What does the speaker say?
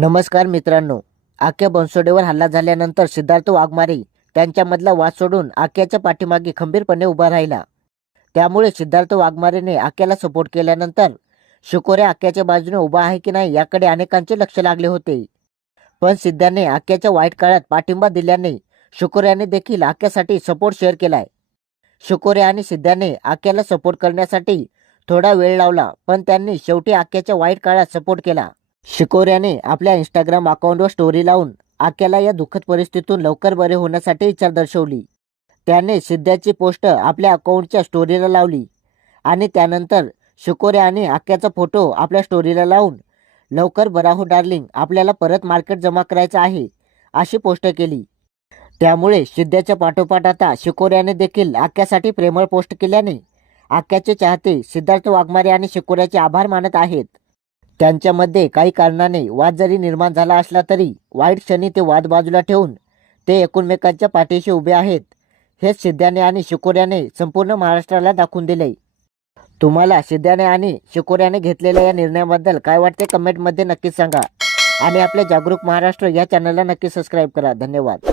नमस्कार मित्रांनो. आक्या बनसोडेवर हल्ला झाल्यानंतर सिद्धार्थ वाघमारे त्यांच्यामधला वाद सोडून आक्याच्या पाठीमागे खंबीरपणे उभा राहिला. त्यामुळे सिद्धार्थ वाघमारेने आक्याला सपोर्ट केल्यानंतर शिकोरे आक्याच्या बाजूने उभा आहे की नाही याकडे अनेकांचे लक्ष लागले होते. पण सिद्धाने आक्याच्या वाईट काळात पाठिंबा दिल्याने शिकोऱ्याने देखील आक्यासाठी सपोर्ट शेअर केलाय. शिकोरे आणि सिद्धाने आक्याला सपोर्ट करण्यासाठी थोडा वेळ लावला, पण त्यांनी शेवटी आक्याच्या वाईट काळात सपोर्ट केला. शिकोऱ्याने आपल्या इंस्टाग्राम अकाउंटवर स्टोरी लावून आक्याला या दुःखद परिस्थितीतून लवकर बरे होण्यासाठी इच्छा दर्शवली. त्याने सिद्धाची पोस्ट आपल्या अकाउंटच्या स्टोरीला लावली आणि त्यानंतर शिकोरे आणि आक्याचा फोटो आपल्या स्टोरीला लावून लवकर बरा हो डार्लिंग, आपल्याला परत मार्केट जमा करायचं आहे अशी पोस्ट केली. त्यामुळे सिद्धाच्या पाठोपाठ आता शिकोऱ्याने देखील आक्यासाठी प्रेमळ पोस्ट केल्याने आक्याचे चाहते सिद्धार्थ वाघमारे आणि शिकोऱ्याचे आभार मानत आहेत. त्यांच्यामध्ये काही कारणाने वाद जरी निर्माण झाला असला तरी वाईट क्षणी ते वाद बाजूला ठेवून ते एकमेकांच्या पाठीशी उभे आहेत, हेच सिद्धाने आणि शिकोऱ्याने संपूर्ण महाराष्ट्राला दाखवून दिले. तुम्हाला सिद्धाने आणि शिकोऱ्याने घेतलेल्या या निर्णयाबद्दल काय वाटते कमेंटमध्ये नक्कीच सांगा आणि आपल्या जागरूक महाराष्ट्र या चॅनलला नक्की सबस्क्राईब करा. धन्यवाद.